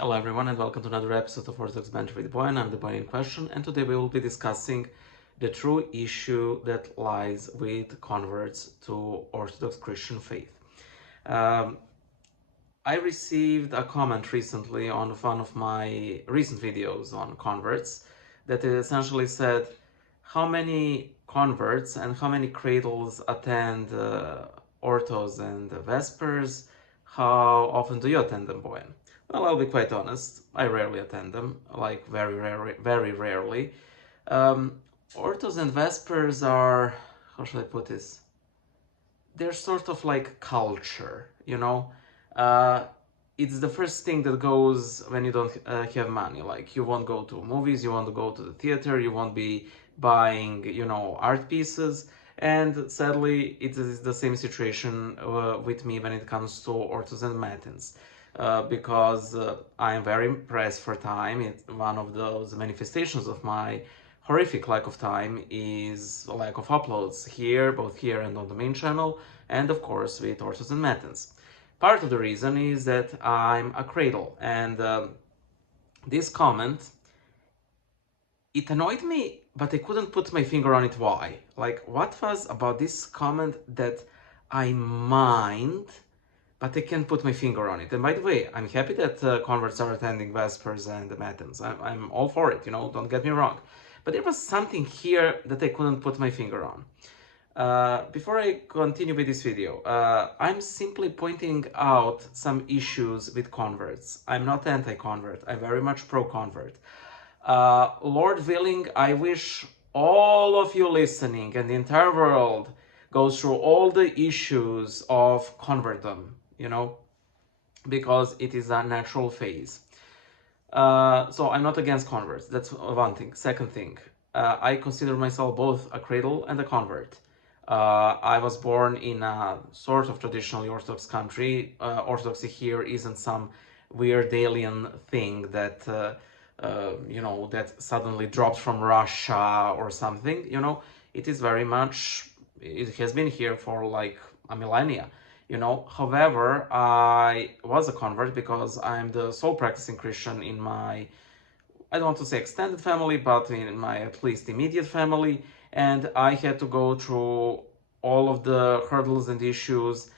Hello everyone and welcome to another episode of Orthodox Banter with the Boy, and I'm the boy in question, and today we will be discussing the true issue that lies with converts to Orthodox Christian faith. I received a comment recently on one of my recent videos on converts that essentially said, how many converts and how many cradles attend Orthos and Vespers? How often do you attend them, boy? Well, I'll be quite honest. I rarely attend them, like very rarely. Orthos and Vespers are, how should I put this? They're sort of like culture, you know? Uh, it's the first thing that goes when you don't have money. Like, you won't go to movies, you won't go to the theater, you won't be buying, art pieces. And sadly, it is the same situation with me when it comes to Orthos and Matins. Because I am very pressed for time. It's one of those manifestations of my horrific lack of time is a lack of uploads here, both here and on the main channel, and of course with Orthos and Matins. Part of the reason is that I'm a cradle, and this comment, it annoyed me, but I couldn't put my finger on it why. Like, what was about this comment that I mind, but I can't put my finger on it? And by the way, I'm happy that converts are attending Vespers and the Matins. I'm all for it, don't get me wrong. But there was something here that I couldn't put my finger on. Before I continue with this video, I'm simply pointing out some issues with converts. I'm not anti-convert, I'm very much pro-convert. Lord willing, I wish all of you listening and the entire world goes through all the issues of convertdom, because it is a natural phase. So I'm not against converts, that's one thing. Second thing, I consider myself both a cradle and a convert. I was born in a sort of traditionally Orthodox country. Orthodoxy here isn't some weird alien thing that, that suddenly dropped from Russia or something, It is very much, it has been here for like a millennia, However, I was a convert because I'm the sole practicing Christian in my, I don't want to say extended family, but in my at least immediate family, and I had to go through all of the hurdles and issues,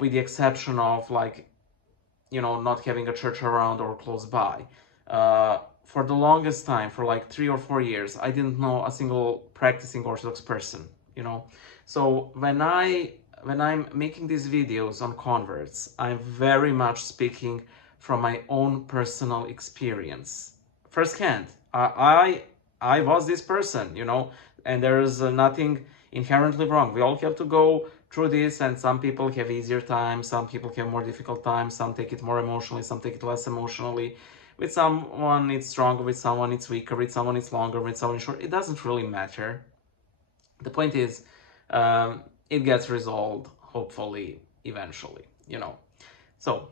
with the exception of not having a church around or close by. For the longest time, for like 3 or 4 years, I didn't know a single practicing Orthodox person, So when I'm making these videos on converts, I'm very much speaking from my own personal experience. Firsthand, I was this person, and there's nothing inherently wrong. We all have to go through this, and some people have easier times, some people have more difficult times, some take it more emotionally, some take it less emotionally. With someone it's stronger, with someone it's weaker, with someone it's longer, with someone it's short. It doesn't really matter. The point is, it gets resolved, hopefully, eventually, So,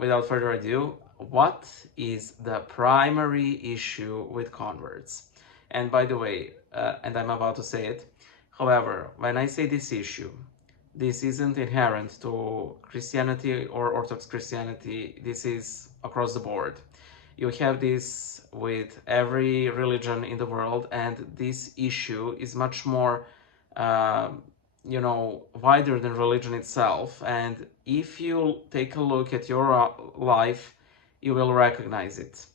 without further ado, what is the primary issue with converts? And by the way, and I'm about to say it, however, when I say this issue, this isn't inherent to Christianity or Orthodox Christianity. This is across the board. You have this with every religion in the world, and this issue is much more wider than religion itself. And if you take a look at your life, you will recognize it.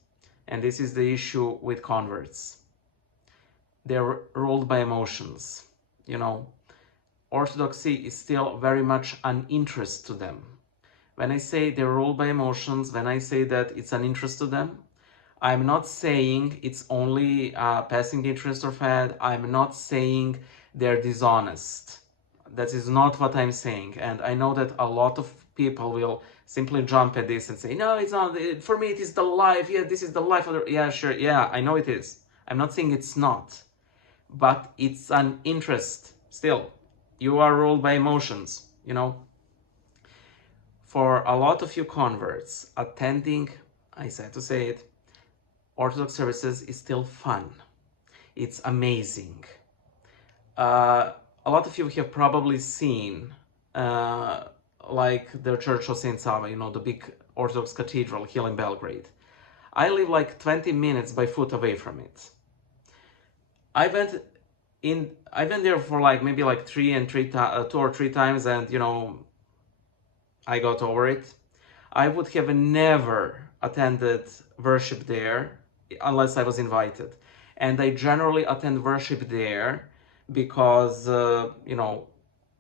And this is the issue with converts. They're ruled by emotions, Orthodoxy is still very much an interest to them. When I say they're ruled by emotions, when I say that it's an interest to them, I'm not saying it's only passing interest or fad. I'm not saying they're dishonest. That is not what I'm saying. And I know that a lot of people will simply jump at this and say, no, it's not. For me, it is the life. Yeah, this is the life of the... Yeah, sure. Yeah, I know it is. I'm not saying it's not. But it's an interest still. You are ruled by emotions, For a lot of you converts, attending, I said to say it, Orthodox services is still fun. It's amazing. A lot of you have probably seen like the Church of Saint Sava, the big Orthodox Cathedral here in Belgrade. I live like 20 minutes by foot away from it. I went there for like maybe like 2 or 3 times, and I got over it. I would have never attended worship there unless I was invited. And I generally attend worship there because,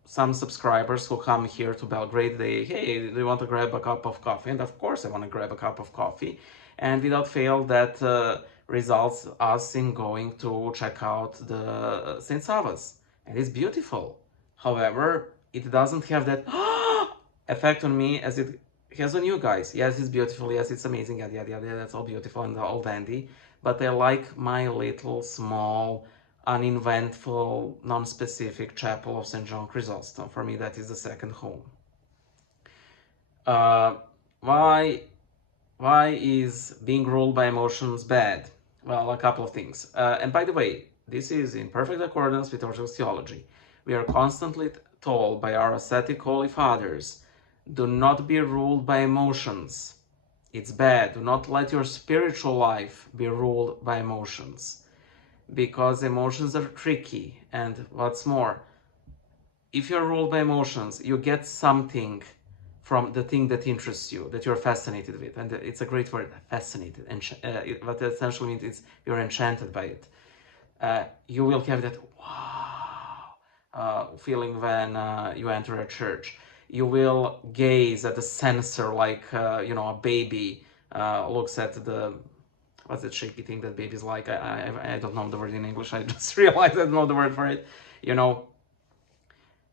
some subscribers who come here to Belgrade, hey, do you want to grab a cup of coffee? And of course I want to grab a cup of coffee. And without fail, that results us in going to check out the St. Savas. And it's beautiful. However, it doesn't have that effect on me as it has on you guys. Yes, it's beautiful. Yes, it's amazing. Yada, yada, yada. That's all beautiful and all dandy. But I like my little, small, uneventful, non-specific chapel of St. John Chrysostom. For me, that is the second home. Why is being ruled by emotions bad? Well, a couple of things. And by the way, this is in perfect accordance with Orthodox theology. We are constantly told by our ascetic holy fathers, do not be ruled by emotions. It's bad. Do not let your spiritual life be ruled by emotions, because emotions are tricky. And what's more, if you're ruled by emotions, you get something from the thing that interests you, that you're fascinated with. And it's a great word, fascinated. And what it essentially means is you're enchanted by it. You will have that wow feeling when you enter a church. You will gaze at the censer like, a baby looks at the, what's that shaky thing that babies like? I don't know the word in English. I just realized I don't know the word for it.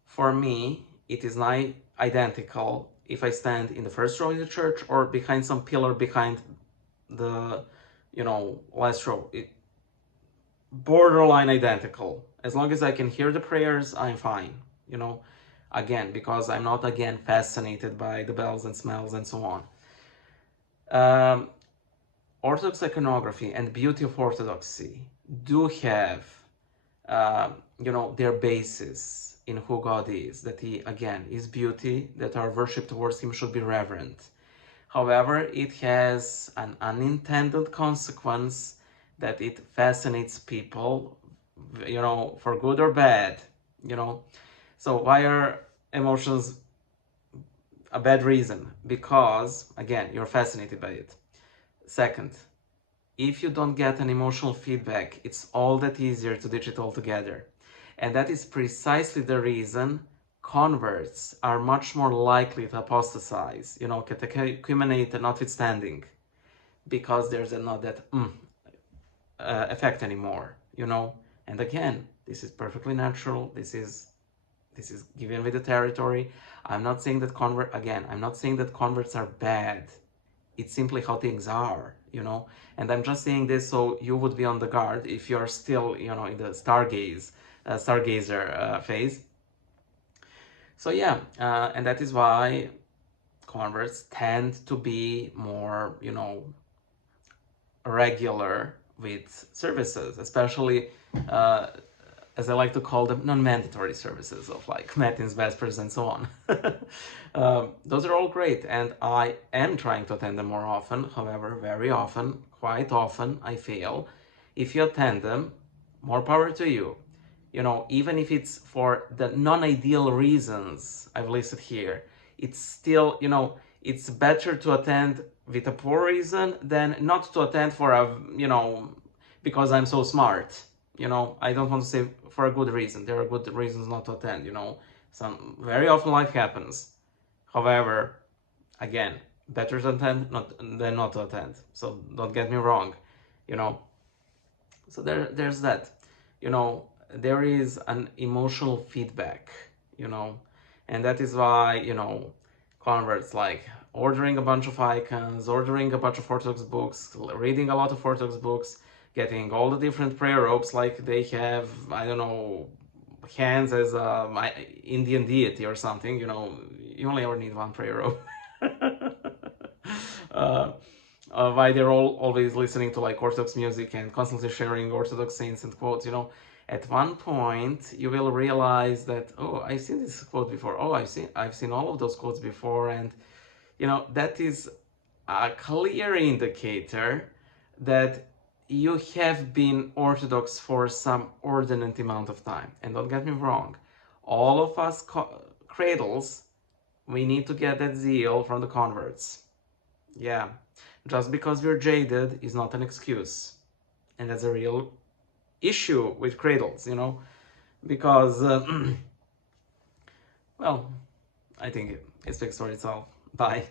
For me, it is not identical if I stand in the first row in the church or behind some pillar behind the, last row. Borderline identical. As long as I can hear the prayers, I'm fine. Again, because I'm not, fascinated by the bells and smells and so on. Orthodox iconography and beauty of Orthodoxy do have, their basis in who God is, that He, again, is beauty, that our worship towards Him should be reverent. However, it has an unintended consequence that it fascinates people, for good or bad, So why are emotions a bad reason? Because, again, you're fascinated by it. Second, if you don't get an emotional feedback, it's all that easier to ditch it altogether. And that is precisely the reason converts are much more likely to apostatize, catechumenate notwithstanding, because there's not that effect anymore, And again, this is perfectly natural. This is given with the territory. I'm not saying that converts are bad. It's simply how things are, And I'm just saying this so you would be on the guard if you're still, in the stargazer phase. So yeah, and that is why converts tend to be more, regular with services, especially as I like to call them, non-mandatory services of like matins, vespers, and so on. Those are all great, and I am trying to attend them more often. However, very often, quite often, I fail. If you attend them, more power to you. Even if it's for the non-ideal reasons I've listed here, it's still, it's better to attend with a poor reason than not to attend for a, because I'm so smart. I don't want to say for a good reason. There are good reasons not to attend, Some very often life happens. However, again, better to attend than not to attend. So don't get me wrong, So there's that, there is an emotional feedback, and that is why, converts like ordering a bunch of icons, ordering a bunch of Orthodox books, reading a lot of Orthodox books, getting all the different prayer ropes, like they have, I don't know, hands as a Indian deity or something, you only ever need one prayer rope. Why they're always listening to like Orthodox music and constantly sharing Orthodox saints and quotes, At one point, you will realize that, oh, I've seen this quote before. Oh, I've seen all of those quotes before, and that is a clear indicator that you have been Orthodox for some ordinate amount of time. And don't get me wrong, all of us cradles, we need to get that zeal from the converts. Yeah, just because we're jaded is not an excuse. And that's a real issue with cradles, you know, because, well, I think it speaks for itself. Bye.